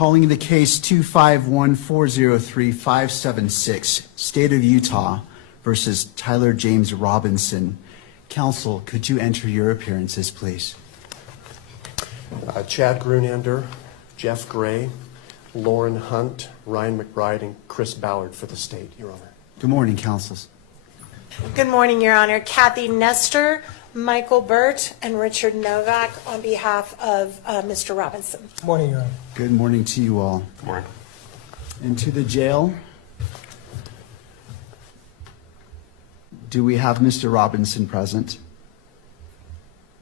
Calling the case 251403576, State of Utah versus Tyler James Robinson. Counsel, could you enter your appearances, please? Chad Grunander, Jeff Gray, Lauren Hunt, Ryan McBride, and Chris Ballard for the state, Your Honor. Good morning, counsels. Good morning, Your Honor. Kathy Nestor, Michael Burt, and Richard Novak on behalf of Mr. Robinson. Good morning, Your Honor. Good morning to you all. Good morning. And to the jail, do we have Mr. Robinson present?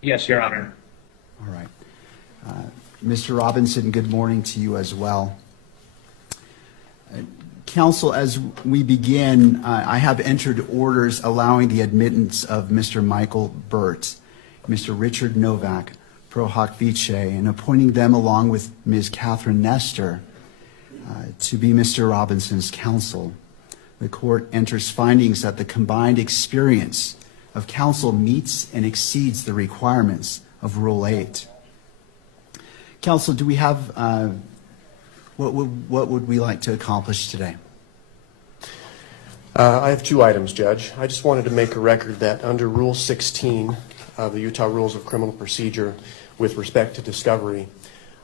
Yes, Your Honor. All right. Mr. Robinson, good morning to you as well. Counsel, as we begin, I have entered orders allowing the admittance of Mr. Michael Burt, Mr. Richard Novak, pro hoc vice, and appointing them along with Ms. Catherine Nestor to be Mr. Robinson's counsel. The court enters findings that the combined experience of counsel meets and exceeds the requirements of Rule 8. Counsel, do we have, what would we like to accomplish today? I have two items, Judge. I just wanted to make a record that under Rule 16 of the Utah Rules of Criminal Procedure with respect to discovery,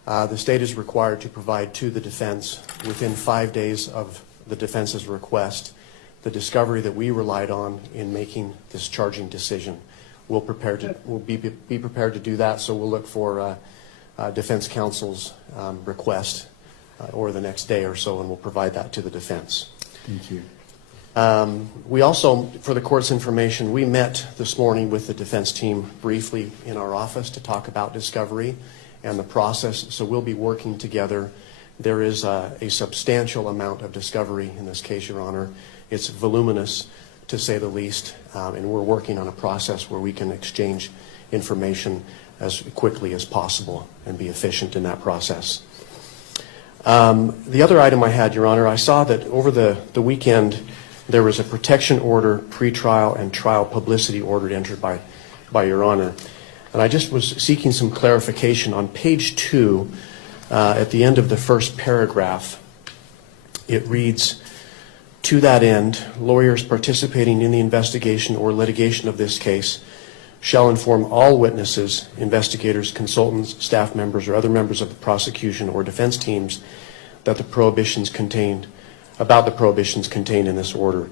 the state is required to provide to the defense within 5 days of the defense's request the discovery that we relied on in making this charging decision. We'll be prepared to do that, so we'll look for defense counsel's request or the next day or so, and we'll provide that to the defense. Thank you. We also, for the court's information, we met this morning with the defense team briefly in our office to talk about discovery and the process, so we'll be working together. There is a substantial amount of discovery in this case, Your Honor. It's voluminous, to say the least, and we're working on a process where we can exchange information as quickly as possible and be efficient in that process. The other item I had, Your Honor, I saw that over the weekend there was a protection order, pretrial and trial publicity order entered by Your Honor. And I just was seeking some clarification. On page 2, at the end of the first paragraph, it reads, "To that end, lawyers participating in the investigation or litigation of this case shall inform all witnesses, investigators, consultants, staff members, or other members of the prosecution or defense teams that the prohibitions contained in this order.